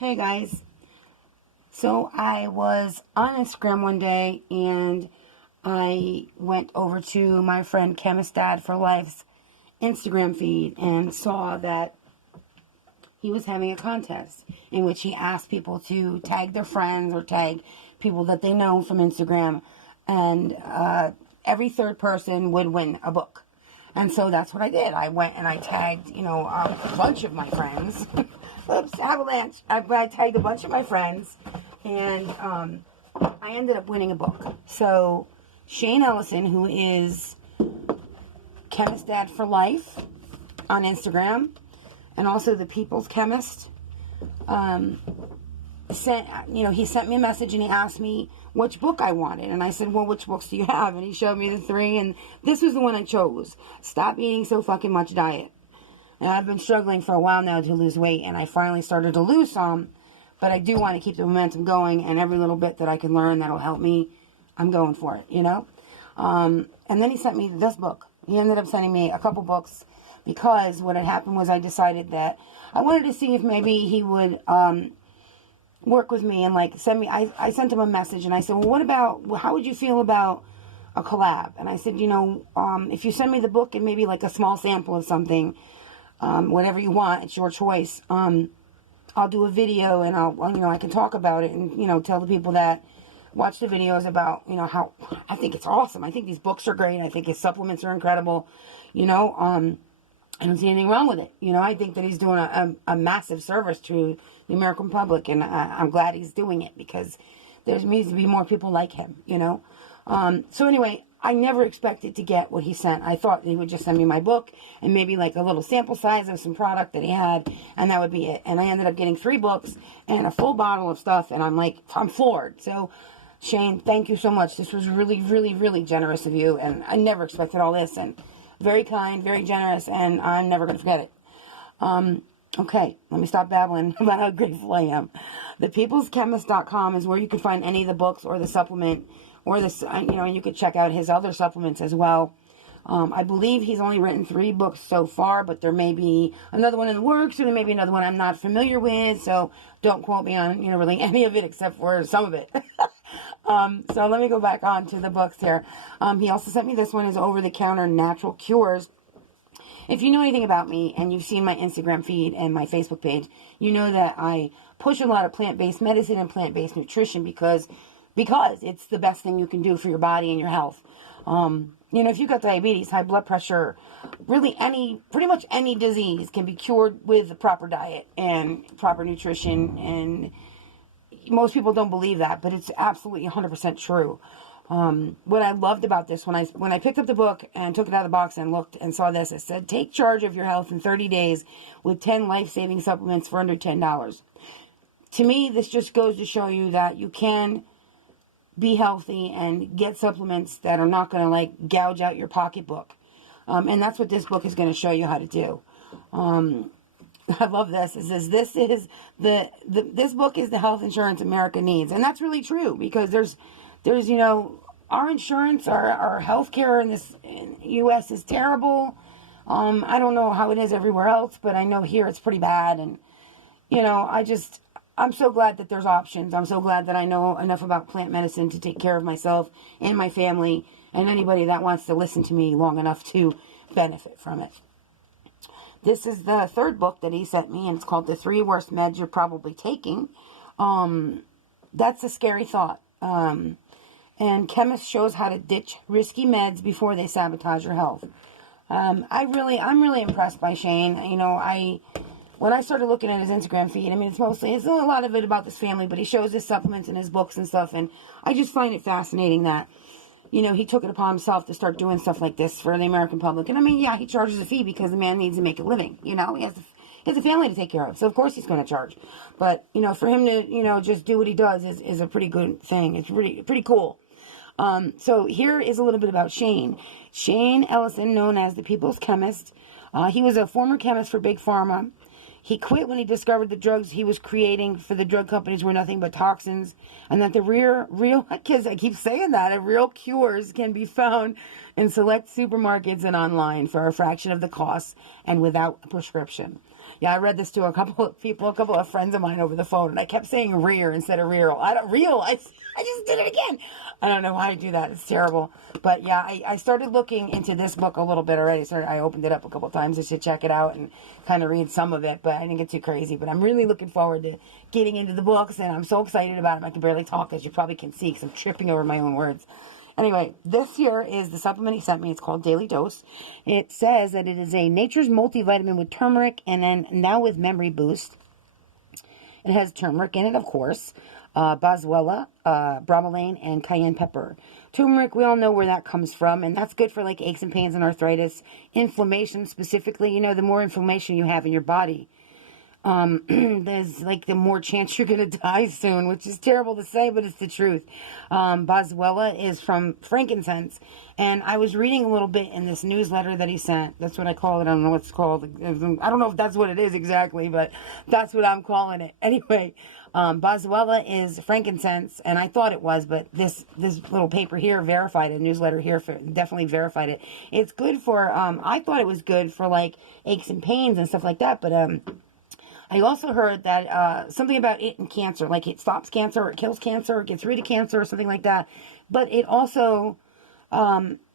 Hey guys, so I was on Instagram one day and I went over to my friend Chemist Dad for Life's Instagram feed and saw that he was having a contest in which he asked people to tag their friends or tag people that they know from Instagram, and every third person would win a book. And so that's what I did. I went and I tagged, a bunch of my friends. Oops, avalanche. I tagged a bunch of my friends, and I ended up winning a book. So Shane Ellison, who is Chemist Dad for Life on Instagram, and also the People's Chemist, he sent me a message and he asked me which book I wanted. And I said, well, which books do you have? And he showed me the three, and this was the one I chose. Stop Eating So Fucking Much Diet. And I've been struggling for a while now to lose weight, and I finally started to lose some, but I do want to keep the momentum going, and every little bit that I can learn that'll help me, I'm going for it, And then he sent me this book. He ended up sending me a couple books, because what had happened was I decided that I wanted to see if maybe he would work with me and send me. I sent him a message and I said, well, how would you feel about a collab? And I said, if you send me the book and maybe a small sample of something, whatever you want, it's your choice. I'll do a video and I can talk about it and, tell the people that watch the videos about, how I think it's awesome. I think these books are great. I think his supplements are incredible. I don't see anything wrong with it. I think that he's doing a massive service to the American public, and I'm glad he's doing it, because there needs to be more people like him, So anyway, I never expected to get what he sent. I thought he would just send me my book and maybe a little sample size of some product that he had, and that would be it. And I ended up getting 3 books and a full bottle of stuff, and I'm floored. So Shane, thank you so much. This was really, really, really generous of you, and I never expected all this, and very kind, very generous, and I'm never going to forget it. Okay, let me stop babbling about how grateful I am. ThePeoplesChemist.com is where you can find any of the books or the supplement, or this, and you could check out his other supplements as well. I believe he's only written 3 books so far, but there may be another one in the works, or there may be another one I'm not familiar with, so don't quote me on, really any of it except for some of it. So let me go back on to the books here. He also sent me this one, is Over-the-Counter Natural Cures. If you know anything about me and you've seen my Instagram feed and my Facebook page, you know that I push a lot of plant-based medicine and plant-based nutrition because it's the best thing you can do for your body and your health. If you've got diabetes, high blood pressure, really pretty much any disease can be cured with the proper diet and proper nutrition. And most people don't believe that, but it's absolutely 100% true. What I loved about this, when I picked up the book and took it out of the box and looked and saw this, it said, take charge of your health in 30 days with 10 life-saving supplements for under $10. To me, this just goes to show you that you can be healthy and get supplements that are not going to gouge out your pocketbook. And that's what this book is going to show you how to do. I love this. It says, this book is the health insurance America needs. And that's really true, because there's our insurance, our healthcare in U.S. is terrible. I don't know how it is everywhere else, but I know here it's pretty bad. And, I'm so glad that there's options. I'm so glad that I know enough about plant medicine to take care of myself and my family and anybody that wants to listen to me long enough to benefit from it. This is the 3rd book that he sent me, and it's called The 3 Worst Meds You're Probably Taking. That's a scary thought. And Chemist shows how to ditch risky meds before they sabotage your health. I'm really impressed by Shane. When I started looking at his Instagram feed, it's a lot of it about this family, but he shows his supplements and his books and stuff, and I just find it fascinating that, he took it upon himself to start doing stuff like this for the American public. And he charges a fee because the man needs to make a living, he has a family to take care of, so of course he's going to charge. But, for him to, just do what he does is a pretty good thing. It's pretty cool. So here is a little bit about Shane. Shane Ellison, known as the People's Chemist. He was a former chemist for Big Pharma. He quit when he discovered the drugs he was creating for the drug companies were nothing but toxins, and that the real kids, I keep saying that, real cures can be found in select supermarkets and online for a fraction of the cost and without a prescription. Yeah, I read this to a couple of people, a couple of friends of mine over the phone, and I kept saying rear instead of real. I just did it again. I don't know why I do that. It's terrible. But yeah, I started looking into this book a little bit already. I opened it up a couple of times just to check it out and kind of read some of it, but I didn't get too crazy. But I'm really looking forward to getting into the books, and I'm so excited about them. I can barely talk, as you probably can see, because I'm tripping over my own words. Anyway, this here is the supplement he sent me. It's called Daily Dose. It says that it is a nature's multivitamin with turmeric, and then now with memory boost. It has turmeric in it, of course, boswellia, bromelain, and cayenne pepper. Turmeric, we all know where that comes from, and that's good for like aches and pains and arthritis, inflammation specifically. You know, the more inflammation you have in your body, there's like the more chance you're gonna die soon, which is terrible to say, but it's the truth. Boswellia is from frankincense, and I was reading a little bit in this newsletter that he sent. That's what I call it. I don't know what it's called. I don't know if that's what it is exactly, but that's what I'm calling it. Anyway, Boswellia is frankincense, and I thought it was, but this little paper here verified it. Newsletter here definitely verified it. It's good for, I thought it was good for like aches and pains and stuff like that, but I also heard that something about it in cancer, like it stops cancer, or it kills cancer, or it gets rid of cancer, or something like that. But it also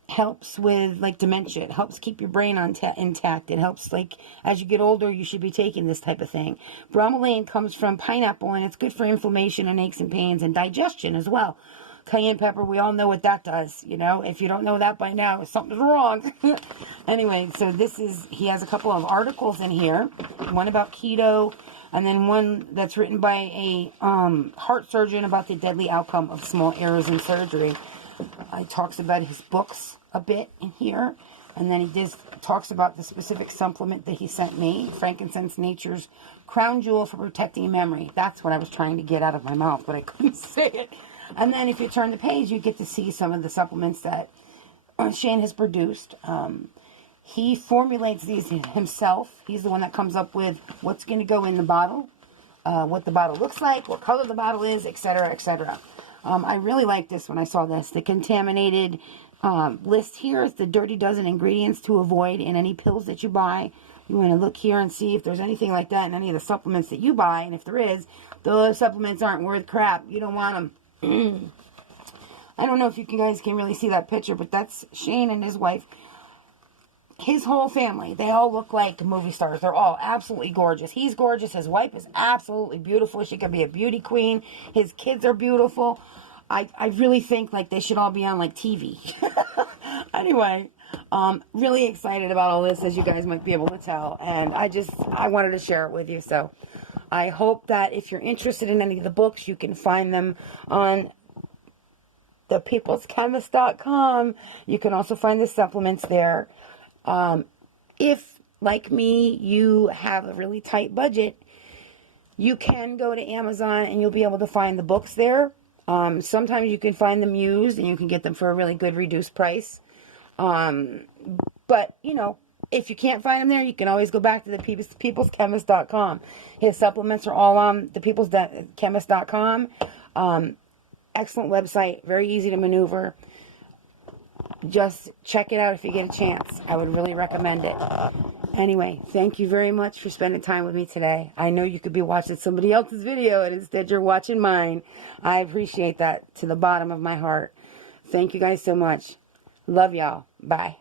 helps with like dementia. It helps keep your brain intact. It helps, like, as you get older, you should be taking this type of thing. Bromelain comes from pineapple, and it's good for inflammation and aches and pains and digestion as well. Cayenne pepper, we all know what that does. You know, if you don't know that by now, something's wrong. Anyway, so he has a couple of articles in here. One about keto, and then one that's written by a heart surgeon about the deadly outcome of small errors in surgery. He talks about his books a bit in here, and then he talks about the specific supplement that he sent me, frankincense, nature's crown jewel for protecting memory. That's what I was trying to get out of my mouth, but I couldn't say it. And then if you turn the page, you get to see some of the supplements that Shane has produced. He formulates these himself. He's the one that comes up with what's going to go in the bottle, what the bottle looks like, what color the bottle is, etc., etc. I really like this when I saw this. The contaminated list here is the dirty dozen ingredients to avoid in any pills that you buy. You want to look here and see if there's anything like that in any of the supplements that you buy. And if there is, those supplements aren't worth crap. You don't want them. I don't know if you guys can really see that picture, but that's Shane and his wife. His whole family, they all look like movie stars. They're all absolutely gorgeous. He's gorgeous. His wife is absolutely beautiful. She could be a beauty queen. His kids are beautiful. I really think like they should all be on like TV. Anyway, really excited about all this, as you guys might be able to tell. And I wanted to share it with you. So I hope that if you're interested in any of the books, you can find them on thepeopleschemist.com. You can also find the supplements there. If, like me, you have a really tight budget, you can go to Amazon and you'll be able to find the books there. Sometimes you can find them used and you can get them for a really good reduced price. But, you know, if you can't find them there, you can always go back to the peopleschemist.com. His supplements are all on thepeopleschemist.com. Excellent website, very easy to maneuver. Just check it out if you get a chance. I would really recommend it. Anyway, thank you very much for spending time with me today. I know you could be watching somebody else's video, and instead you're watching mine. I appreciate that to the bottom of my heart. Thank you guys so much. Love y'all. Bye.